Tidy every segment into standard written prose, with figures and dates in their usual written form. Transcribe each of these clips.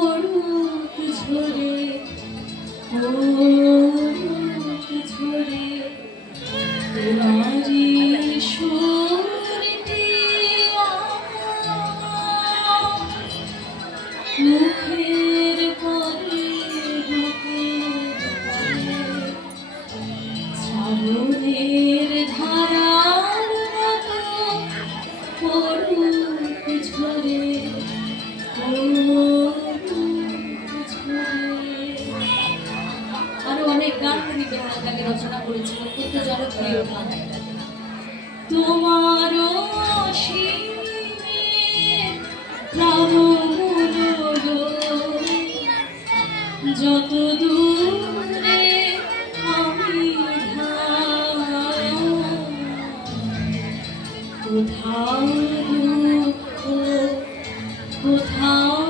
পড়ুক ঝরে পড়ুক ঝরে তোমারি সুরটি মুখের পরে বুকের পরে শ্রাবণের ধারার মতো পড়ুক ঝরে আরো অনেক গান তিনি বেহালাকে রচনা করেছিলেন, কিন্তু জনপ্রিয় গান। তোমারও অসীমে যত দূরে আমি কোথাও দুঃখ কোথাও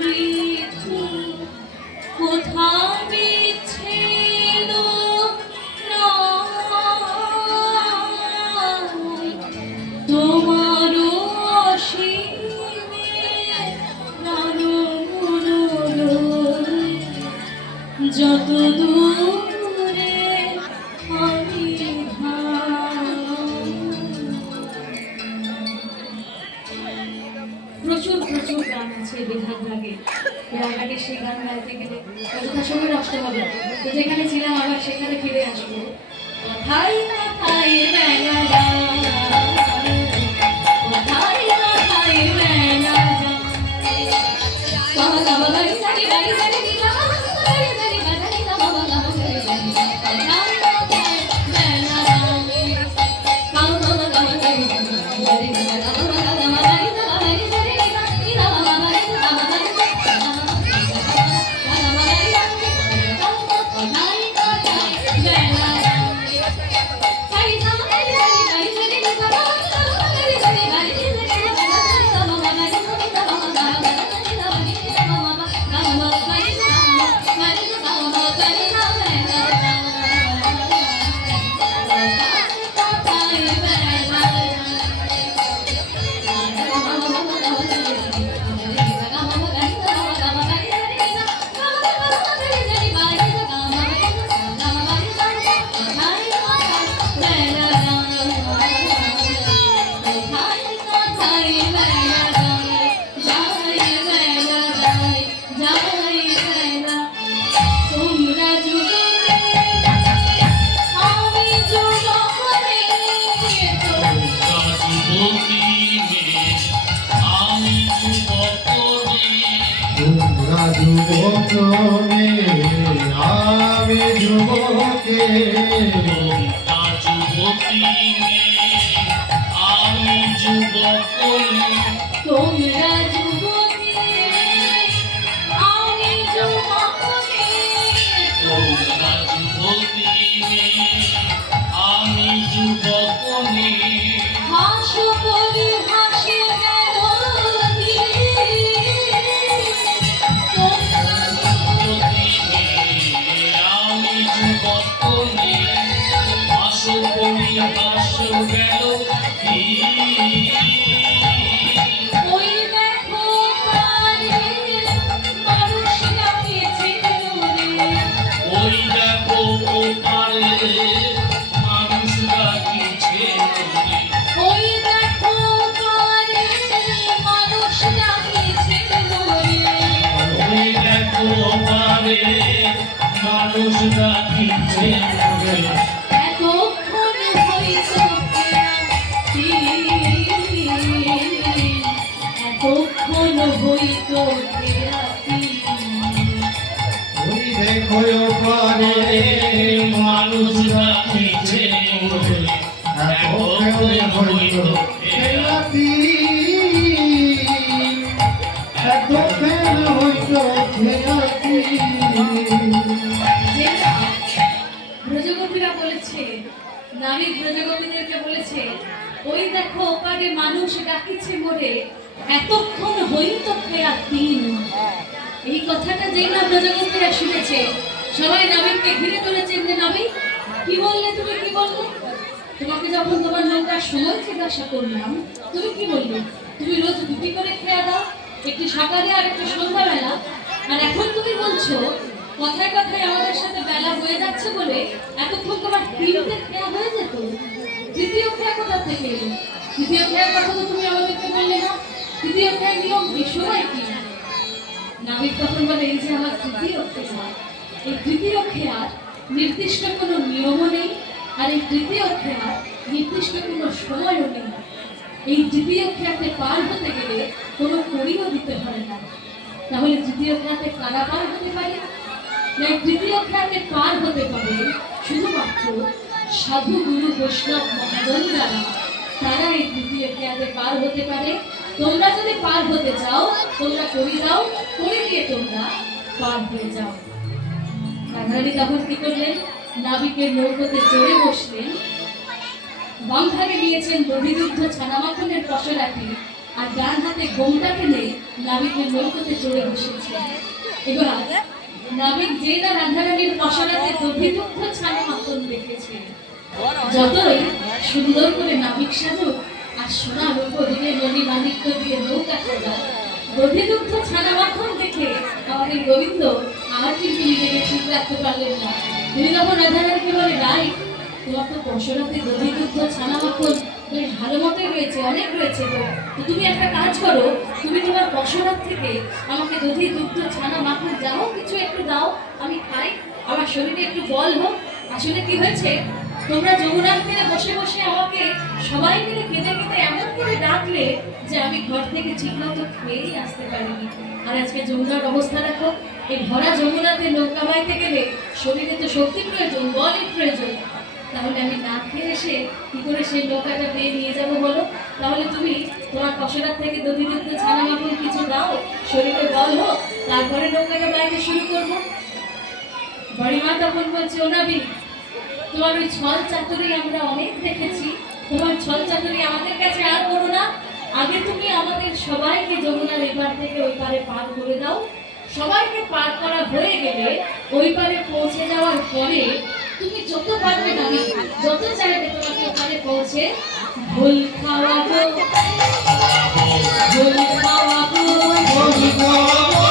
মৃত্যু কোথাও বিচ্ছেদ তোমার অসীমে প্রাণ যত দূরে আমি প্রচুর প্রচুর গান আছে বিধান ভাগে। আগে সেই গান গাইতে গেলে কতটা সময় নষ্ট হবে, তো যেখানে ছিলাম আবার সেখানে ফিরে আসবো। কথাই কথাই মেলা যায়, কথাই কথাই মেলা যায়, বাবা বাবা বাড়ি সারি বাড়ি সারি দিলা বাড়ি সারি বাজারি না বাবা বাবা সারি বাড়ি কথাই কথাই মেলা যায়, বাবা বাবা বাবা সারি বাড়ি বাড়ি বাবা বাবা যুবকে আমি যুবকে যুবতী আমি যুবকলি তোমরা যুবকে আমি যুবকলি তোমরা যুবতী আমি যুবকলি হাসো করি হাসি গেল ওই দেখো পারে মানুষ ডাকিছে রে, ওই দেখো পারে মানুষ ডাকিছে রে, ওই দেখো পারে মানুষ ডাকিছে রে, ওই দেখো পারে মানুষ ডাকিছে রে। এতক্ষণ হইতো কেয়াতি, এতক্ষণ হইতো কেয়াতি, ওই দেখো পারে মানুষ ডাকিছে রে, এতক্ষণ হইতো খেলাতি, এতক্ষণ হইতো খেলাতি। ব্রজগোপীরা বলেছে, নারী ব্রজগোপীদেরকে বলেছে, ওই দেখো ওপারে মানুষ ডাকিছে মোরে, এতক্ষণ হইতো খেয়াতিন। এই কথাটা যেই না ব্রজগোপীরা শুনেছে, সবাই নবীনকে ঘিরে ধরেছেন যে নবীন কি বললে, তুমি কি বললে? তোমাকে যখন তোমার নৌকার সময় জিজ্ঞাসা করলাম তুমি কি বললে? তুমি রোজ রুটি করে খেয়ে দাও, একটু সকালে আর একটু সন্ধ্যাবেলা, আর এখন তুমি বলছো কথায় কথায় আমাদের সাথে বেলা হয়ে যাচ্ছে বলে এতক্ষণ তোমার তিনটে খেয়া হয়ে যেত। তৃতীয় খেয়া কোথা থেকে এলো? তৃতীয় খেয়ার কথা তো তুমি আমাদেরকে বললে না। তৃতীয় খেয়ার নিয়ম কি, সময় কি? নাবিক তখন বলে এই যে আমার তৃতীয় খেয়া, এই তৃতীয় খেয়ার নির্দিষ্ট কোনো নিয়মও নেই, আর এই তৃতীয় খেয়ার নির্দিষ্ট কোনো সময়ও নেই। এই তৃতীয় খেয়াতে পার হতে গেলে কোনো কড়িও দিতে হয় না। তাহলে তৃতীয় খেয়াতে কারা পার হতে পারে? না, এই তৃতীয় খেয়াতে পার হতে পারে শুধুমাত্র সাধু গুরু বৈষ্ণব মহাজন যারা, তারা এই তৃতীয় খেয়াতে পার হতে পারে। তোমরা যদি পার হতে চাও তোমরা করে যাও, করে দিয়ে তোমরা পার হয়ে যাও। রাধারানী তখন কি করলেন? নাবিকের নৌকোতে চড়ে বসলেন, বাম হাতে নিয়েছেন দধিদুগ্ধ ছানামাখনের পসরাটি, আর ডান হাতে গোমটা টেনে নাবিকের নৌকোতে চড়ে বসেছেন। এবার নাবিক যে না রাধারানীর পসরাতে দধিদুগ্ধ ছানামাখন দেখেছে, যতই সুন্দর করে নাবিক সাজুক আর সোনা রূপ দিয়ে নদী মানিক্য দিয়ে নৌকা সাজাক, দধিদুগ্ধ ছানামাখন দেখে আমাদের গোবিন্দ আর কিন্তু নিজেকে ঠিক রাখতে পারলেন না। তিনি তখন রাধারানীকে বলে, রাই তোমার তো পসরাতে দধিদুগ্ধ ছানামাখন বেশ ভালো মতোই রয়েছে, অনেক রয়েছে, তো তুমি একটা কাজ করো, তুমি তোমার পসরার থেকে আমাকে দধিদুগ্ধ ছানামাখন যাও কিছু একটু দাও, আমি খাই, আমার শরীরে একটু বল হোক। আসলে কি হয়েছে, তোমরা যমুনার তীরে বসে বসে আমাকে সবাই মিলে কেঁদে কেঁদে এমন করে ডাকলে যে আমি ঘর থেকে ঠিকমতো খেয়েই আসতে পারিনি। আর আজকে যমুনার অবস্থা দেখো, এই ভরা যমুনাতে নৌকা বাইতে গেলে শরীরে তো শক্তি প্রয়োজন, বলের প্রয়োজন। তাহলে আমি না খেয়ে এসে কি করে সেই নৌকাটা পেয়ে নিয়ে যাবো বলো? তাহলে তুমি তোমার পসরার থেকে দধিদুগ্ধ ছানামাখন কিছু দাও, শরীরে বল হোক, তারপরে নৌকাটা বাইতে শুরু করবো। বড়িমা তখন বলছে, ও নাবিক, তোমার ওই ছল চাতুরি আমরা অনেক দেখেছি, তোমার ছল চাতুরি আমাদের কাছে আর করো না। আগে তুমি আমাদের সবাইকে যমুনার এপার থেকে ওই পারে পার করে দাও। সবাইকে পার করা হয়ে গেলে ওই পারে পৌঁছে যাওয়ার পরে তুমি যত পারবে না, যত চাইবে তোমাকে ওখানে পৌঁছে ভুল খাওয়াবো, ভুল খাওয়াবো, ভুল খাওয়াবো।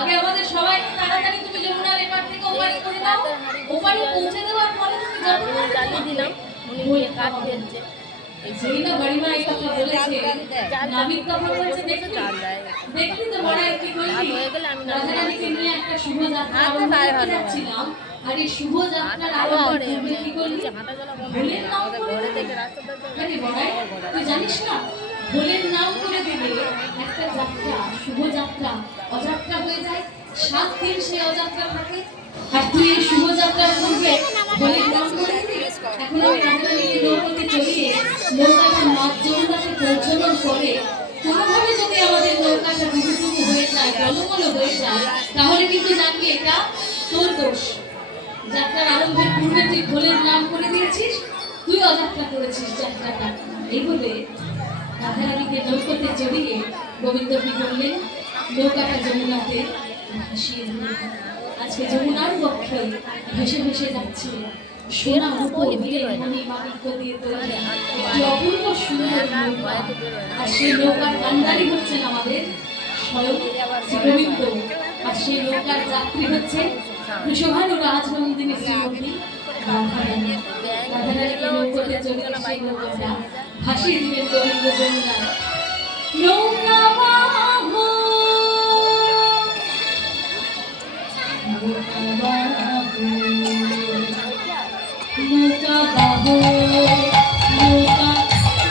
আগে আমাদের সবাইকে তাড়াতাড়ি তুমি যমুনার এপার থেকে ওপারে করে দাও, ওপারে পৌঁছে দেওয়ার পরে তুমি যমুনার চালিয়ে দিলাম, উনি নিয়ে কাঠ ফেলছে। যেই না বড়িমা এই কথা বলেছে, নাবিক তখন বলছে, দেখলি তো বড় কি করলি, রাধারানীকে নিয়ে একটা শুভযাত্রা আরম্ভ করতে যাচ্ছিলাম, আর এই শুভযাত্রার আরম্ভে কি করলি, ভোলের নাম করে দিলি। আরে বড়াই, তুই জানিস না ভোলের নাম করে দিলে একটা যাত্রা, শুভযাত্রা অযাত্রা হয়ে যায়, 7 দিন সেই অযাত্রা থাকে। আর তুই এই শুভযাত্রার পূর্বে ভোলের নাম করে দিলি। এখন আমি রাধারানীকে নৌকাতে চড়িয়ে নৌকাটা মাঝ যমুনাতে পৌঁছানোর পরে কোনোভাবে যদি আমাদের নৌকাটা ডুবুডুবু হয়ে যায়, টলমলো হয়ে যায়, তাহলে কিন্তু জানবি এটা তোর দোষ। যাত্রার আরম্ভের পূর্বে তুই ভোলের নাম করে দিয়েছিস, তুই অযাত্রা করেছিস যাত্রাটা। এই বলে রাধারানীকে নৌকাতে চড়িয়ে গোবিন্দ কি করলেন, নৌকাটা যমুনাতে ভাসিয়ে দিলেন। আজকে যমুনার বক্ষে ভেসে ভেসে যাচ্ছে সোনা রূপো দিয়ে মণি মাণিক্য দিয়ে তৈরি একটি অপূর্ব সুন্দর নৌকা। আর সেই নৌকার কান্ডারি হচ্ছেন আমাদের স্বয়ং শ্রী গোবিন্দ, আর সেই নৌকার যাত্রী হচ্ছেন বৃষভানু রাজনন্দিনী শ্রীমতী রাধারানী। রাধারানীকে নৌকাতে চড়িয়ে সেই নৌকাটা ভাসিয়ে দিলেন গোবিন্দ যমুনায়। নৌকা বাহো, নৌকা বাহো, নৌকা বাহো, নৌকা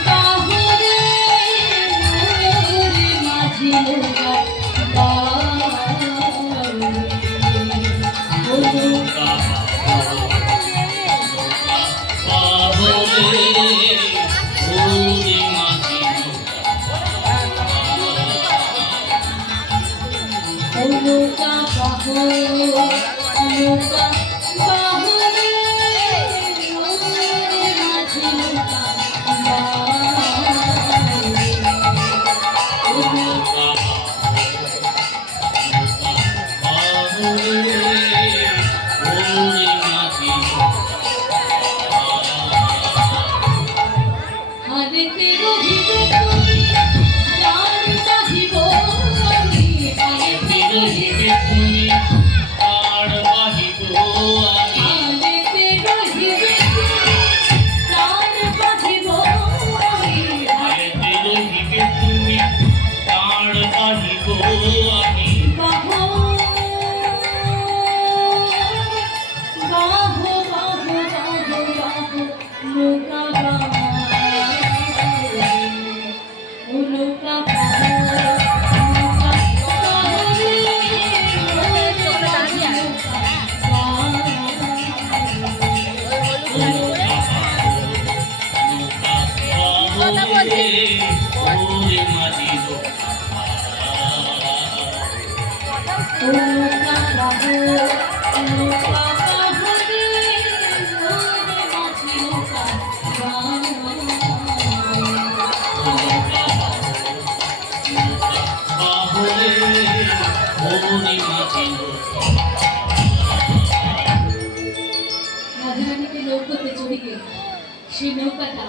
বাহো রে, রে মাঝি নৌকা বাহো রে, ও নৌকা নৌকা বাহো, নৌকা বাহো রে। নৌকা পাবো নৌকা পাবো রে ওরে মাঝি নৌকা বাবরে ওরে মাঝি নৌকা রাধারানীকে নৌকাতে চড়িয়ে সেই নৌকাটা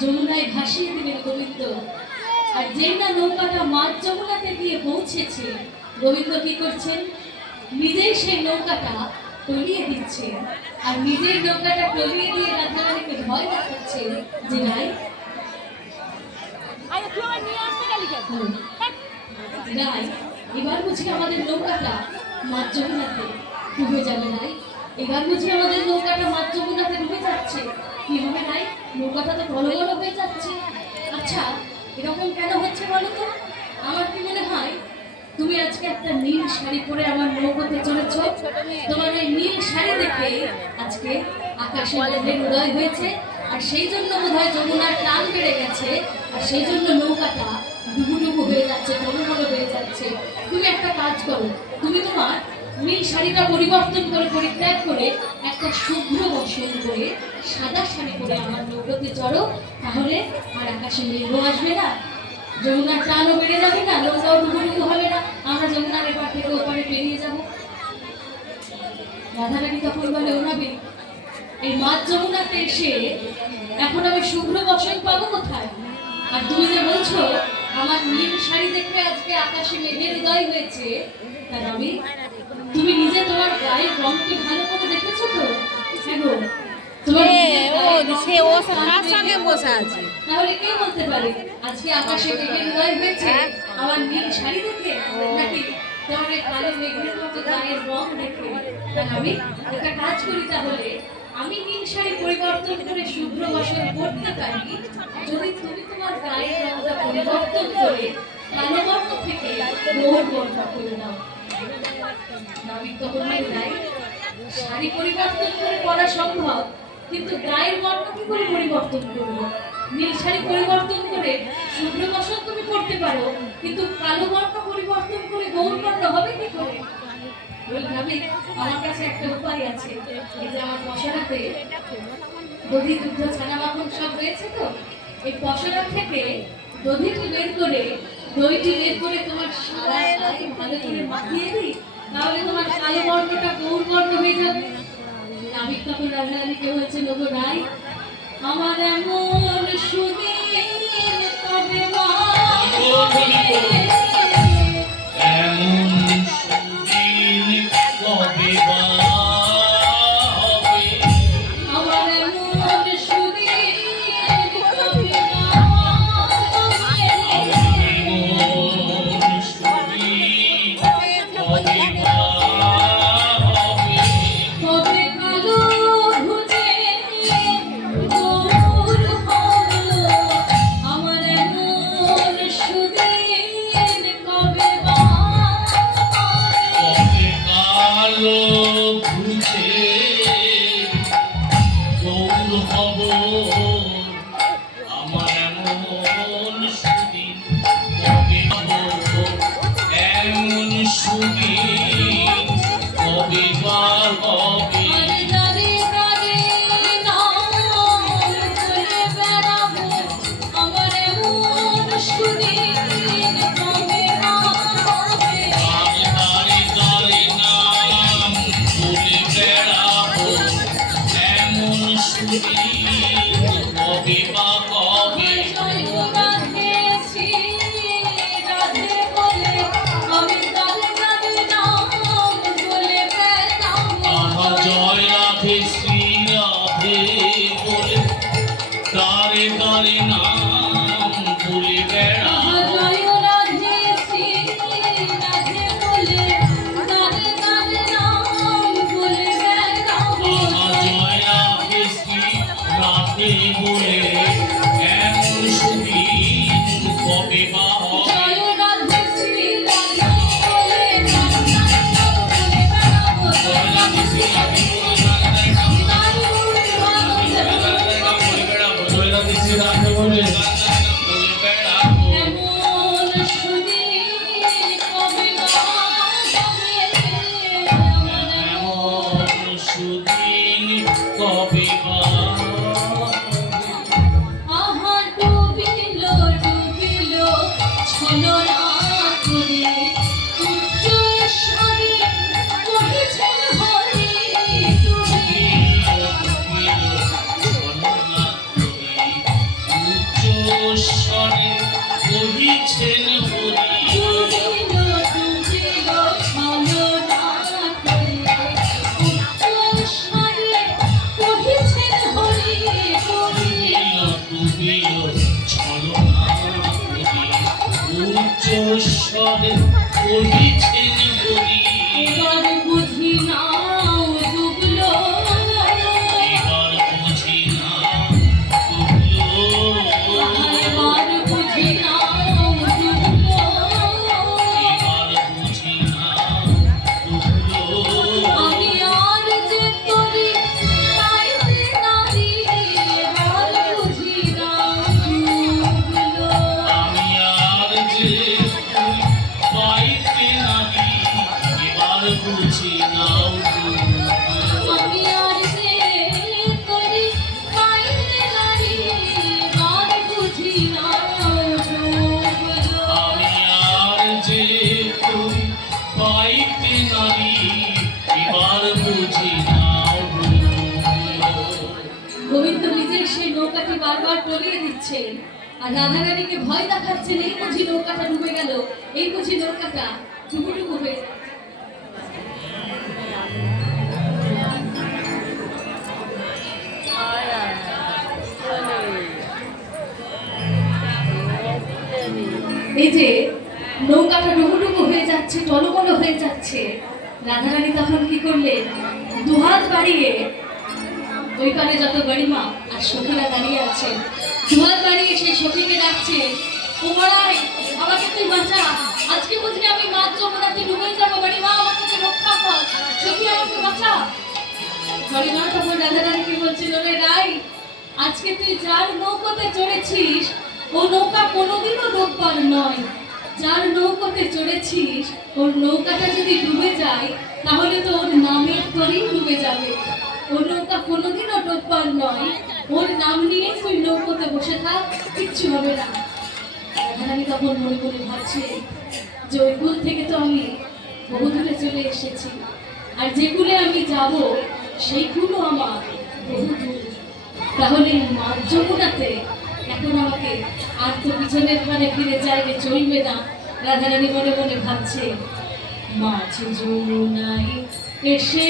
যমুনায় ভাসিয়ে দিলেন গোবিন্দ। আর যেই না নৌকাটা মাঝ যমুনাতে গিয়ে পৌঁছেছে, গোবিন্দ কি করছেন? নিজেই সেই নৌকাটা টলিয়ে দিচ্ছে, আর নিজের নৌকাটা টলিয়ে দিয়ে রাধারানীকে ভয় দেখাচ্ছে যে নাই নাই এবার বুঝি আমাদের নৌকাটা মাঝ যমুনাতে ডুবে যাবে নাই, এবার বুঝি আমাদের নৌকাটা মাঝ যমুনাতে ডুবে যাচ্ছে। কি হবে নাই? নৌকাটা তো বড় বড় হয়ে যাচ্ছে। আচ্ছা, এরকম কেন হচ্ছে বলো তো? আমার কি মনে হয় তুমি আজকে একটা নীল শাড়ি পরে আমার নৌকাতে চলেছ। তোমার এই নীল শাড়ি দেখে আজকে আকাশে মেঘের উদয় হয়েছে, আর সেই জন্য বোধহয় যমুনার টান বেড়ে গেছে, আর সেই জন্য নৌকাটা ডুবুডুবু হয়ে যাচ্ছে, টলমল হয়ে যাচ্ছে। তুমি একটা কাজ করো, তুমি তোমার নীল শাড়িটা পরিবর্তন করে পরিত্যাগ করে একটা শুভ্র বসন করে সাদা শাড়ি পরে আমার নৌকাতে চড়ো, তাহলে আর আকাশে মেঘও আসবে না, যমুনার টানও বেড়ে যাবে না, নৌকাও ডুবুডুবু হবে না, আমরা যমুনার এপার থেকে ওপারে পেরিয়ে যাব। রাধারানী তখন বলে, ওনাবে এই মাঝ যমুনাতে এসে এখন আমি শুভ্র বসন পাবো কোথায়? আর তুমি যে বলছো আমার নীল শাড়ি দেখে আজকে আকাশে মেঘের উদয় হয়েছে, তার আমি তুমি নিজে তোমার গায়ের রংকে ভালো করে দেখেছো তো? হ্যাঁ গো, তোমার নিজের গায়ের রংকে কার সঙ্গে বসে আছে? তাহলে কে বলতে পারে আজকে আকাশে মেঘের উদয় হয়েছে আমার নীল শাড়ি দেখে, নাকি তোমার এই কালো মেঘের মতো গায়ের রং দেখে? তাই আমি একটা কাজ করি, তাহলে আমি নীল শাড়ি পরিবর্তন করে শুভ্র বসন করতে পারি যদি তুমি তোমার গায়ের রংটা পরিবর্তন করে কালো বর্ণ থেকে গৌর বর্ণ করে দাও। নাবিক তখন বলে, নাই, শাড়ি পরিবর্তন করে পরা সম্ভব, কিন্তু গায়ের বর্ণ কি করে পরিবর্তন করবো? নীল শাড়ি পরিবর্তন করে শুভ্র বসন তুমি করতে পারো, কিন্তু কালো বর্ণ পরিবর্তন করে গৌর বর্ণ হবে কি করে? আমার কাছে একটা উপায় আছে। এই যে আমার পশরাতে দধি দুগ্ধ ছানা মাখন সব রয়েছে, তো এই পশরা থেকে দধিটি বের করে দইটি বের করে তোমার সারা গায়ে ভালো করে মাখিয়ে দিই, তাহলে তোমার কালো বর্ণটা গৌর বর্ণ হয়ে যাবে। নাবিক তখন রাধারানীকে হয়েছে, নগো রাই, আমার এমন সুদিন তবে মা এমন সুদিন কবে বা হবে? আমার এমন সুদিন তবে মা হবে। এমন সুদিন কবে বা হবে? কবে কালো ঘুচে দূর হলো, আমার এমন সুদিন কবে বা হবে। কবে কালো ঘুচে গৌর হব, আমার এমন সুদিন কবে হব? এমন সুদিন কবে বা হবে? আরে দাঁড়ে দাঁড়ে নাম চলে বেড়াবো, আমার এমন সুদিন কবে বা হবে। আমি দাঁড়ে দাঁড়ে নাম বলে বেড়াবো, এমন সুদিন কবে বা হবে? জয় রাধে শ্রী রাধে বলে আমি দাঁড়ে দাঁড়ে নাম বলে বেড়াবো। আহা জয় রাধে শ্রী রাধে বলে তারে তারে নাম বলে বেড়াবো। জয় রাধে শ্রী রাধে বলে দাঁড়ে দাঁড়ে নাম বলে বেড়াবো। আহা জয় রাধে শ্রী রাধে বলে এমন সুদিন কবে বা হবে? জয় রাধে শ্রী রাধে বলে দাঁড়ে দাঁড়ে নাম বলে বেড়াবো। জয় রাধে শ্রী রাধে বলে বুঝি নাও গো। আমি আর যে করি পাইতে নারী আর বুঝি না আমি আর যে করি পাইতে নারী এবার বুঝি নাও গো। গোবিন্দ নিজেই সেই নৌকাটি বারবার টলিয়ে দিচ্ছেন আর রাধারানীকে ভয় দেখাচ্ছেন, এই বুঝি নৌকাটা ডুবে গেল, এই বুঝি নৌকাটা ডুবুডুবু হয়ে যাবে। এই যে নৌকাটা ডুবুডুবু হয়ে যাচ্ছে, টলমল হয়ে যাচ্ছে, রাধারানী তখন কি করলেন, দুহাত বাড়িয়ে ওই পারে যত গরিমা আর সখীরা দাঁড়িয়ে আছেন, দুহাত বাড়িয়ে সেই সখীকে ডাকছে, ও বড়াই আমাকে তুই বাঁচা, আজকে বুঝলি আমি মাছ যমুনাতে ডুবে যাবো, গরিমা আমাকে তুই রক্ষা কর, সখী আমাকে বাঁচা। গরিমা তখন রাধারানীকে বলছিল, রে রাই, আজকে তুই যার নৌকাতে চড়েছিস ও নৌকা কোনোদিনও ডুববার নয়, যার নৌকাতে চড়েছিস ওর নৌকাটা যদি ডুবে যায় তাহলে তো ওর নামের তরেই ডুবে যাবে, ওর নৌকা কোনোদিনও ডুববার নয়, ওর নাম নিয়ে তুই নৌকাতে বসে থাক, কিচ্ছু হবে না। রাধারানী তখন মনে মনে ভাবছে যে ওই কুল থেকে তো আমি বহু দূরে চলে এসেছি, আর যে কুলে আমি যাব সেই কুলও আমার বহু দূর, তাহলে মাঝ যমুনাতে এখন আমাকে আর তো পিছনের পানে ফিরে চাইলে চলবে না। রাধারানী মনে মনে ভাবছে, মাঝ যমুনায় এসে